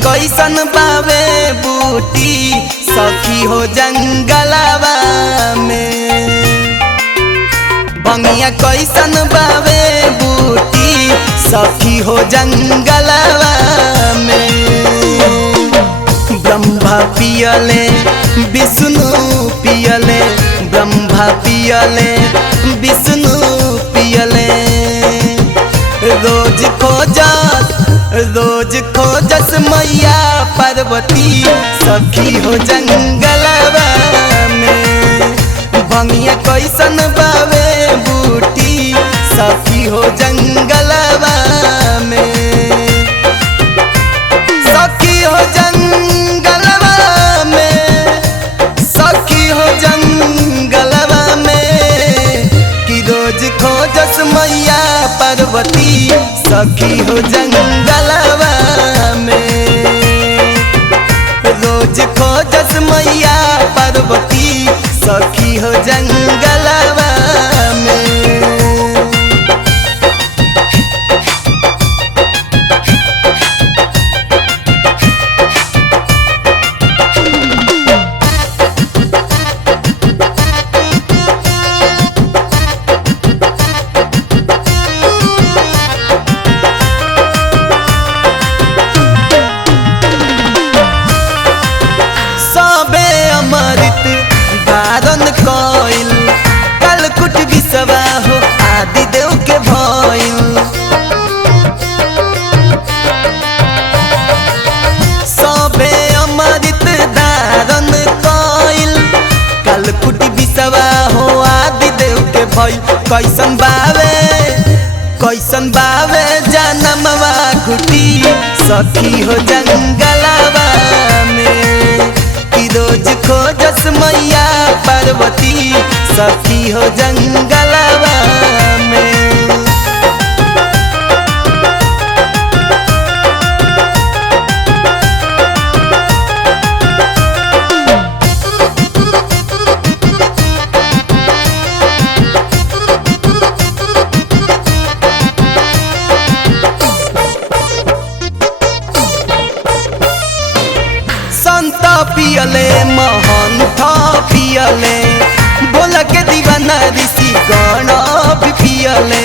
कैसन बावे बूटी सखी हो जंगलवा में। भंगिया कैसन बावे बूटी सखी हो जंगलवा में। ब्रह्मा पियले विष्णु पियले, ब्रह्मा पियले विष्णु पियले। रोज खोजस मैया पार्वती सखी हो जंगलवा में। भंगिया कैसन बावे बूटी सखी हो जंगलवा में। सखी हो जंगलवा में, सखी हो जंगलवा में। कि रोज खोजस मैया पार्वती सखी हो जंगलवा में। रोज खोजस मैया पार्वती सखी हो जंगलवा में। धारण कइल कलकुट विषवा हो आदि देव के भइल। सबे अमृत धारण कइल कलकुट विषवा हो आदि देव के भइल। कैसन बावे जनमवा घुटी सखी हो जंगलवा में। कि रोज खोजस मैया पार्वती सखी हो जंगलवा में। संत पियले महंत पियले, बोल के दीवाना ऋषि गण भी पियले।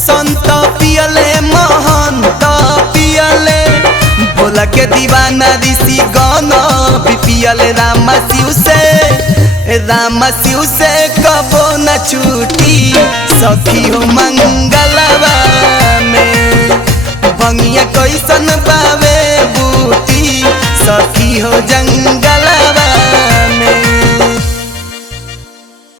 संत पियले महंत पियले, बोल के दीवाना ऋषि गण भी पियले। राम शिव से कबो न छूटी सखी हो मंगलवा